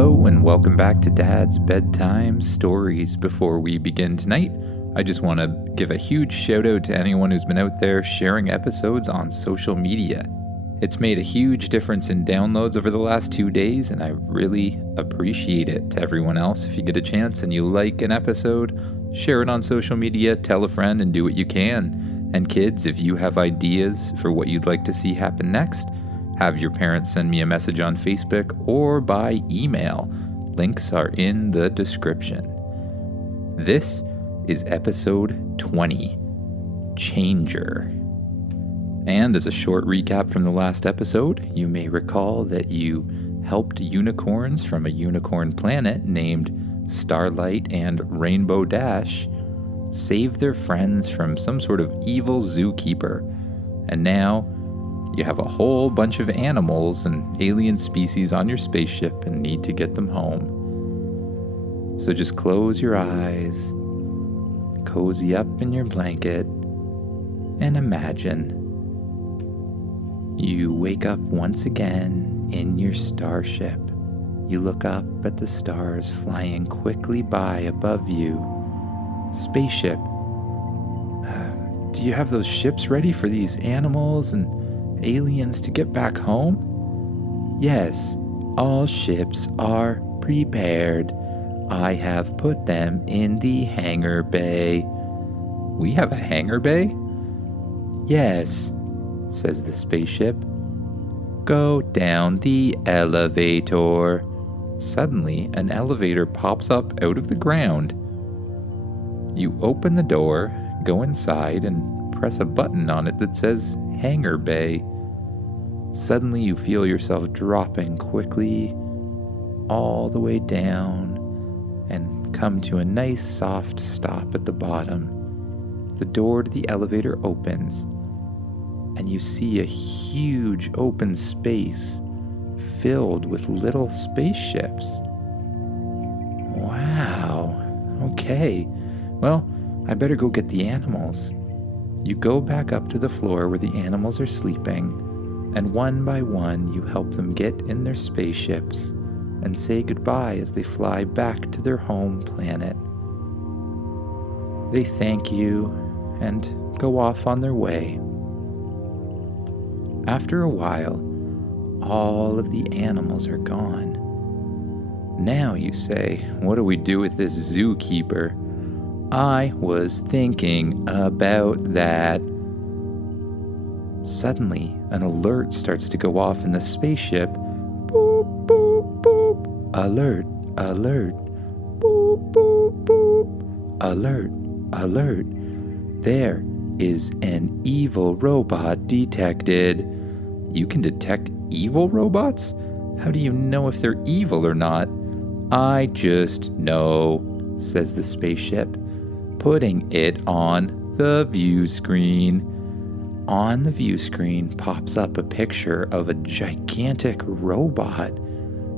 Hello and welcome back to Dad's Bedtime Stories. Before we begin tonight, I just want to give a huge shout out to anyone who's been out there sharing episodes on social media. It's made a huge difference in downloads over the last 2 days, and I really appreciate it. To everyone else, if you get a chance and you like an episode, share it on social media, tell a friend, and do what you can. And kids, if you have ideas for what you'd like to see happen next, have your parents send me a message on Facebook or by email. Links are in the description. This is episode 20, Changer. And as a short recap from the last episode, you may recall that you helped unicorns from a unicorn planet named Starlight and Rainbow Dash save their friends from some sort of evil zookeeper. And now you have a whole bunch of animals and alien species on your spaceship and need to get them home. So just close your eyes, cozy up in your blanket, and imagine you wake up once again in your starship. You look up at the stars flying quickly by above you. Spaceship, do you have those ships ready for these animals and aliens to get back home? Yes, all ships are prepared. I have put them in the hangar bay. We have a hangar bay? Yes, says the spaceship. Go down the elevator. Suddenly, an elevator pops up out of the ground. You open the door, go inside, and press a button on it that says hangar bay. Suddenly you feel yourself dropping quickly all the way down and come to a nice soft stop at the bottom. The door to the elevator opens and you see a huge open space filled with little spaceships. Wow. Okay. Well, I better go get the animals. You go back up to the floor where the animals are sleeping, and one by one you help them get in their spaceships and say goodbye as they fly back to their home planet. They thank you and go off on their way. After a while, all of the animals are gone. Now you say, what do we do with this zookeeper? I was thinking about that. Suddenly, an alert starts to go off in the spaceship. Boop, boop, boop. Alert, alert. Boop, boop, boop. Alert, alert. There is an evil robot detected. You can detect evil robots? How do you know if they're evil or not? I just know, says the spaceship, putting it on the view screen. On the view screen pops up a picture of a gigantic robot.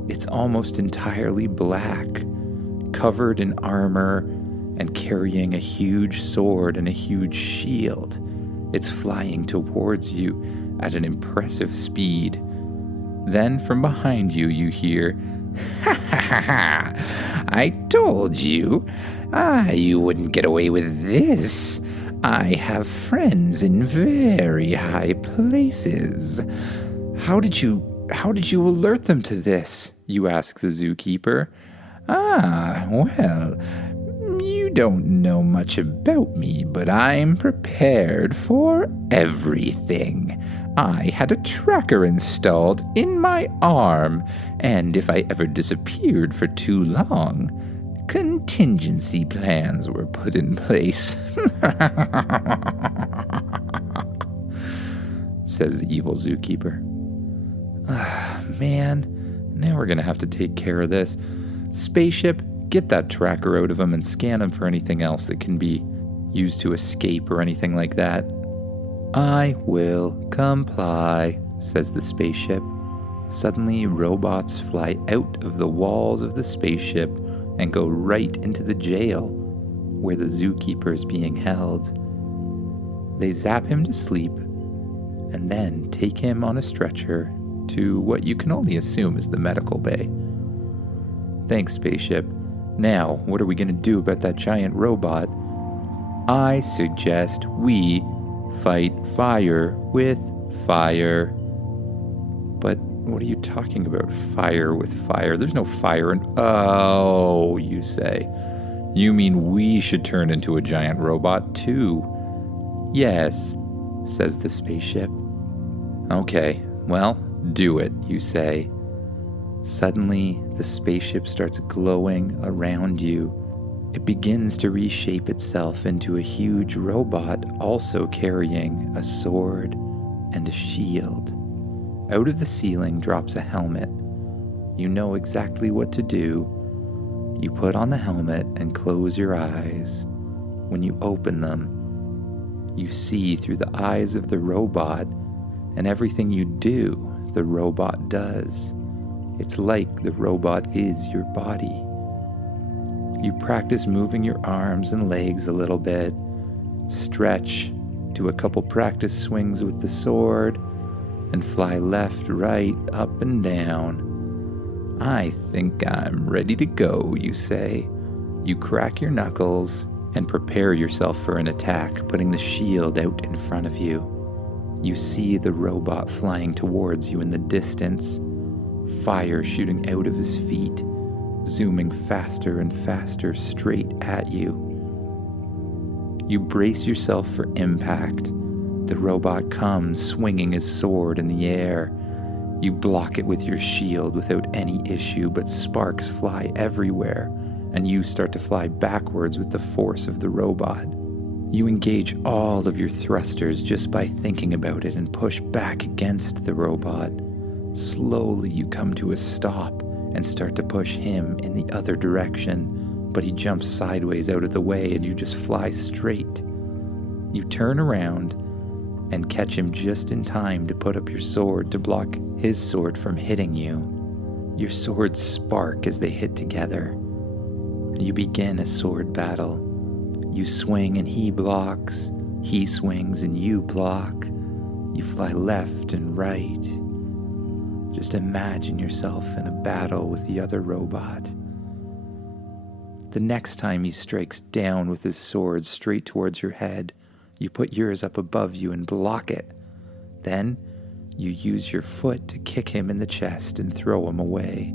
It's almost entirely black, covered in armor, and carrying a huge sword and a huge shield. It's flying towards you at an impressive speed. Then from behind you, you hear, "Ha ha ha ha! I told you! You wouldn't get away with this! I have friends in very high places." How did you alert them to this? You ask the zookeeper. Well, you don't know much about me, but I'm prepared for everything. I had a tracker installed in my arm, and if I ever disappeared for too long, contingency plans were put in place, says the evil zookeeper. Man, now we're gonna have to take care of this. Spaceship, get that tracker out of him and scan him for anything else that can be used to escape or anything like that. I will comply, says the spaceship. Suddenly, robots fly out of the walls of the spaceship and go right into the jail where the zookeeper is being held. They zap him to sleep and then take him on a stretcher to what you can only assume is the medical bay. Thanks, spaceship. Now, what are we going to do about that giant robot? I suggest we fight fire with fire. But what are you talking about, fire with fire? There's no fire in... Oh, you say. You mean we should turn into a giant robot too? Yes, says the spaceship. Okay, well, do it, you say. Suddenly, the spaceship starts glowing around you. It begins to reshape itself into a huge robot, also carrying a sword and a shield. Out of the ceiling drops a helmet. You know exactly what to do. You put on the helmet and close your eyes. When you open them, you see through the eyes of the robot, and everything you do, the robot does. It's like the robot is your body. You practice moving your arms and legs a little bit, stretch, do a couple practice swings with the sword, and fly left, right, up and down. I think I'm ready to go, you say. You crack your knuckles and prepare yourself for an attack, putting the shield out in front of you. You see the robot flying towards you in the distance, fire shooting out of his feet, zooming faster and faster straight at you. You brace yourself for impact. The robot comes, swinging his sword in the air. You block it with your shield without any issue, but sparks fly everywhere, and you start to fly backwards with the force of the robot. You engage all of your thrusters just by thinking about it and push back against the robot. Slowly you come to a stop and start to push him in the other direction, but he jumps sideways out of the way and you just fly straight. You turn around and catch him just in time to put up your sword to block his sword from hitting you. Your swords spark as they hit together. You begin a sword battle. You swing and he blocks. He swings and you block. You fly left and right. Just imagine yourself in a battle with the other robot. The next time he strikes down with his sword straight towards your head, you put yours up above you and block it. Then, you use your foot to kick him in the chest and throw him away.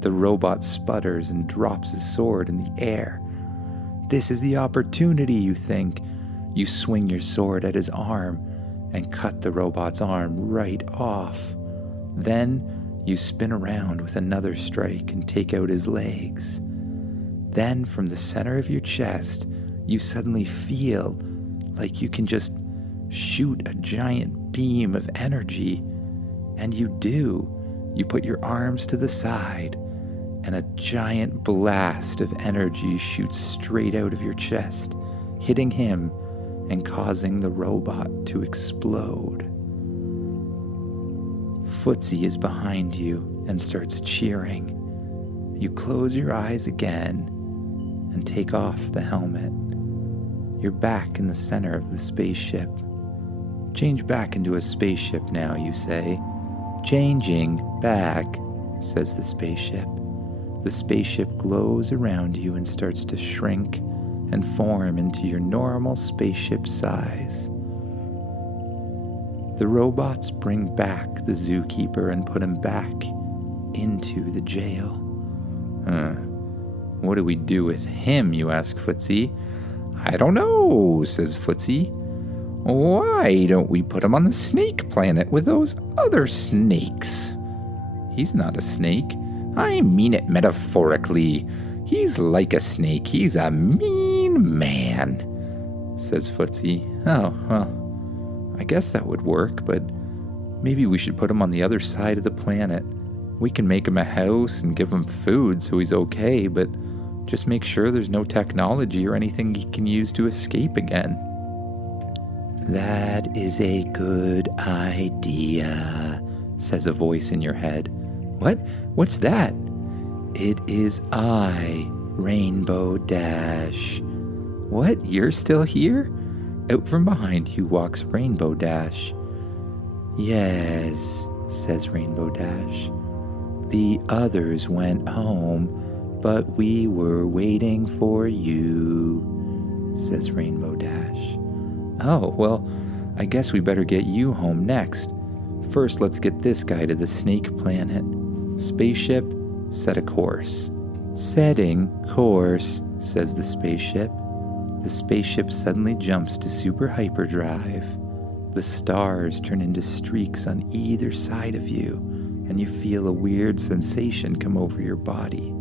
The robot sputters and drops his sword in the air. This is the opportunity, you think. You swing your sword at his arm and cut the robot's arm right off. Then, you spin around with another strike and take out his legs. Then, from the center of your chest, you suddenly feel like you can just shoot a giant beam of energy. And you do. You put your arms to the side, and a giant blast of energy shoots straight out of your chest, hitting him and causing the robot to explode. Footsie is behind you and starts cheering. You close your eyes again and take off the helmet. You're back in the center of the spaceship. Change back into a spaceship now, you say. Changing back, says the spaceship. The spaceship glows around you and starts to shrink and form into your normal spaceship size. The robots bring back the zookeeper and put him back into the jail. What do we do with him, you ask Footsie. I don't know, says Footsie. Why don't we put him on the snake planet with those other snakes? He's not a snake. I mean it metaphorically. He's like a snake. He's a mean man, says Footsie. Oh, well, I guess that would work, but maybe we should put him on the other side of the planet. We can make him a house and give him food so he's okay, but just make sure there's no technology or anything he can use to escape again. That is a good idea, says a voice in your head. What? What's that? It is I, Rainbow Dash. What? You're still here? Out from behind you walks Rainbow Dash. Yes, says Rainbow Dash. The others went home, but we were waiting for you, says Rainbow Dash. Oh, well, I guess we better get you home next. First, let's get this guy to the snake planet. Spaceship, set a course. Setting course, says the spaceship. The spaceship suddenly jumps to super hyperdrive. The stars turn into streaks on either side of you, and you feel a weird sensation come over your body.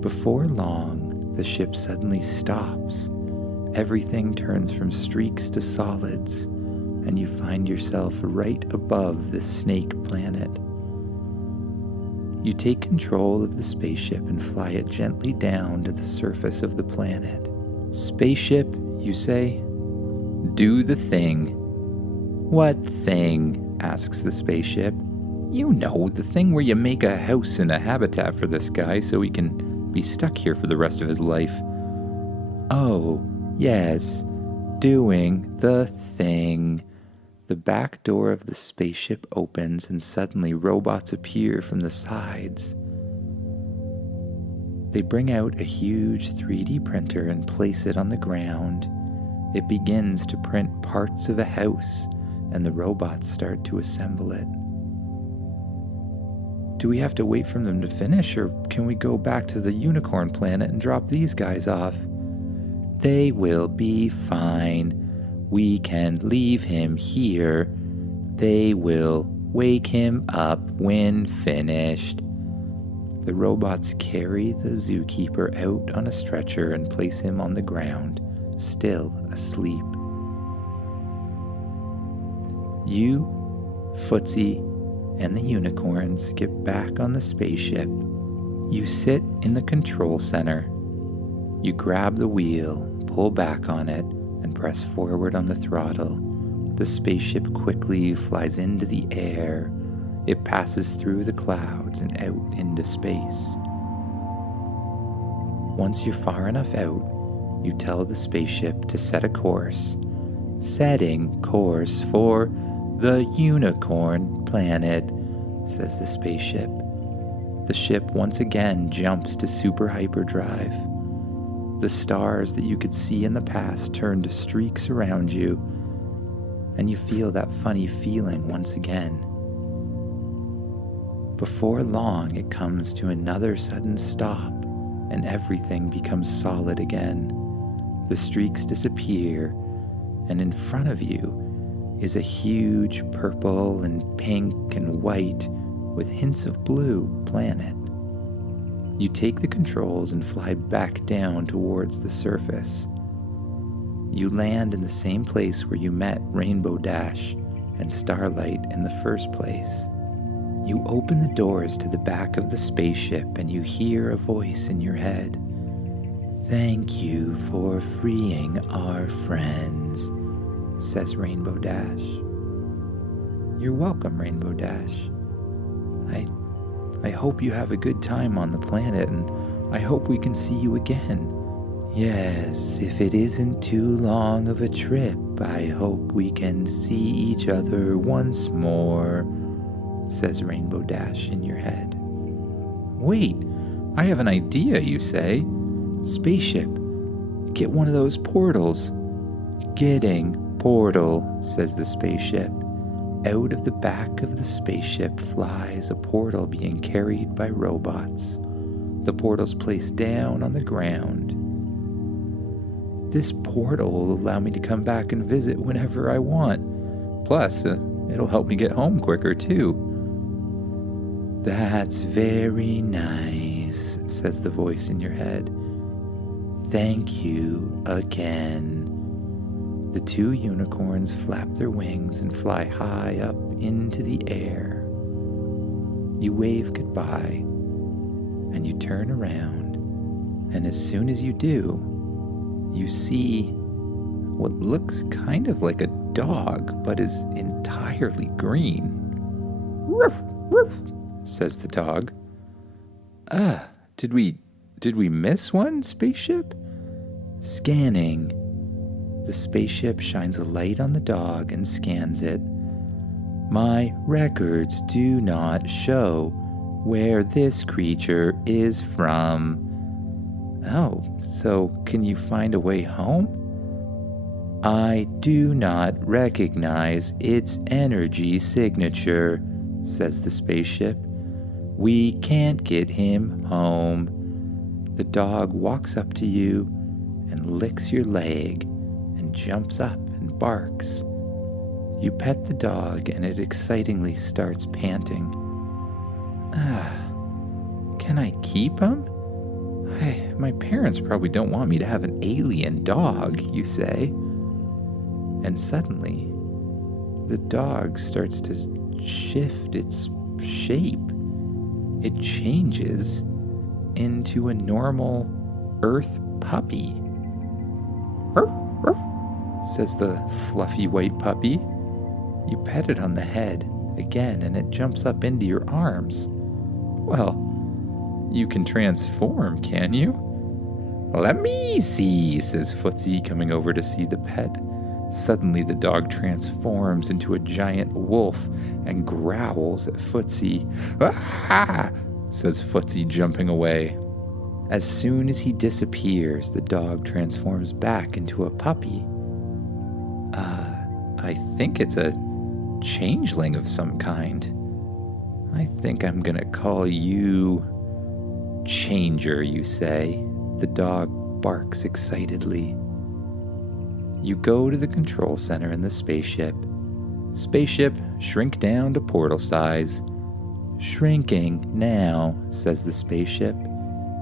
Before long, the ship suddenly stops. Everything turns from streaks to solids, and you find yourself right above the snake planet. You take control of the spaceship and fly it gently down to the surface of the planet. Spaceship, you say? Do the thing. What thing? Asks the spaceship. You know, the thing where you make a house and a habitat for this guy so he can be stuck here for the rest of his life. Oh, yes, doing the thing. The back door of the spaceship opens and suddenly robots appear from the sides. They bring out a huge 3D printer and place it on the ground. It begins to print parts of a house, and the robots start to assemble it. Do we have to wait for them to finish, or can we go back to the unicorn planet and drop these guys off? They will be fine. We can leave him here. They will wake him up when finished. The robots carry the zookeeper out on a stretcher and place him on the ground, still asleep. You, Footsie, and the unicorns get back on the spaceship. You sit in the control center. You grab the wheel, pull back on it, and press forward on the throttle. The spaceship quickly flies into the air. It passes through the clouds and out into space. Once you're far enough out, you tell the spaceship to set a course. Setting course for the unicorn planet, says the spaceship. The ship once again jumps to super hyperdrive. The stars that you could see in the past turn to streaks around you, and you feel that funny feeling once again. Before long, it comes to another sudden stop, and everything becomes solid again. The streaks disappear, and in front of you is a huge purple and pink and white with hints of blue planet. You take the controls and fly back down towards the surface. You land in the same place where you met Rainbow Dash and Starlight in the first place. You open the doors to the back of the spaceship and you hear a voice in your head. Thank you for freeing our friends, says Rainbow Dash. You're welcome, Rainbow Dash. I hope you have a good time on the planet, and I hope we can see you again. Yes, if it isn't too long of a trip, I hope we can see each other once more, says Rainbow Dash in your head. Wait, I have an idea, you say. Spaceship, get one of those portals. Getting portal, says the spaceship. Out of the back of the spaceship flies a portal being carried by robots. The portal's placed down on the ground. This portal will allow me to come back and visit whenever I want. Plus, it'll help me get home quicker, too. That's very nice, says the voice in your head. Thank you again. The two unicorns flap their wings and fly high up into the air. You wave goodbye, and you turn around, and as soon as you do, you see what looks kind of like a dog, but is entirely green. Ruff, ruff, says the dog. Did we miss one, spaceship? Scanning. The spaceship shines a light on the dog and scans it. My records do not show where this creature is from. Oh, so can you find a way home? I do not recognize its energy signature, says the spaceship. We can't get him home. The dog walks up to you and licks your leg and jumps up and barks. You pet the dog and it excitingly starts panting. Can I keep him? My parents probably don't want me to have an alien dog, you say. And suddenly, the dog starts to shift its shape. It changes into a normal Earth puppy. "Ruff, ruff," says the fluffy white puppy. You pet it on the head again and it jumps up into your arms. Well, you can transform, can you? Let me see, says Footsie, coming over to see the pet. Suddenly the dog transforms into a giant wolf and growls at Footsie. "Ah!" says Footsie, jumping away. As soon as he disappears, the dog transforms back into a puppy. I think it's a changeling of some kind. I think I'm gonna call you Changer, you say. The dog barks excitedly. You go to the control center in the spaceship. Spaceship, shrink down to portal size. Shrinking now, says the spaceship.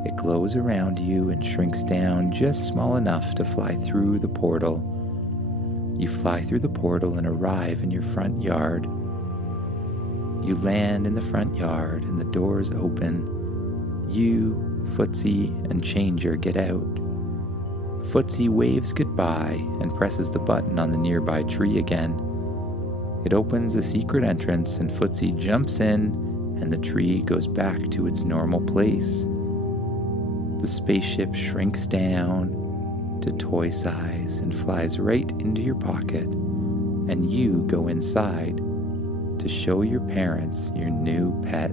It glows around you and shrinks down just small enough to fly through the portal. You fly through the portal and arrive in your front yard. You land in the front yard and the doors open. You, Footsie, and Changer get out. Footsie waves goodbye and presses the button on the nearby tree again. It opens a secret entrance and Footsie jumps in and the tree goes back to its normal place. The spaceship shrinks down to toy size and flies right into your pocket, and you go inside to show your parents your new pet.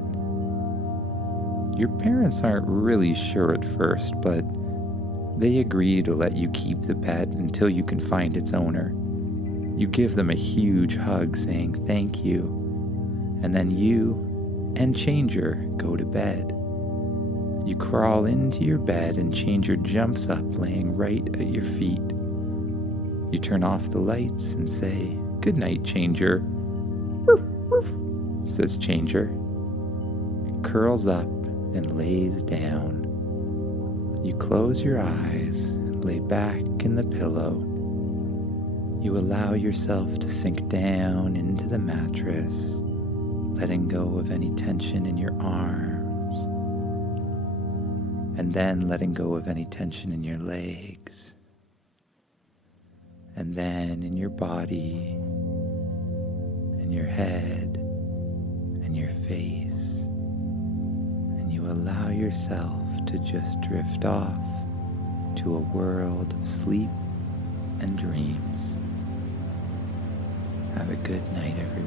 Your parents aren't really sure at first, but they agree to let you keep the pet until you can find its owner. You give them a huge hug saying thank you, and then you and Changer go to bed. You crawl into your bed and Changer jumps up, laying right at your feet. You turn off the lights and say, "Good night, Changer." "Woof, woof," says Changer. It curls up and lays down. You close your eyes and lay back in the pillow. You allow yourself to sink down into the mattress, letting go of any tension in your arms, and then letting go of any tension in your legs, and then in your body, and your head, and your face. And you allow yourself to just drift off to a world of sleep and dreams. Have a good night, everyone.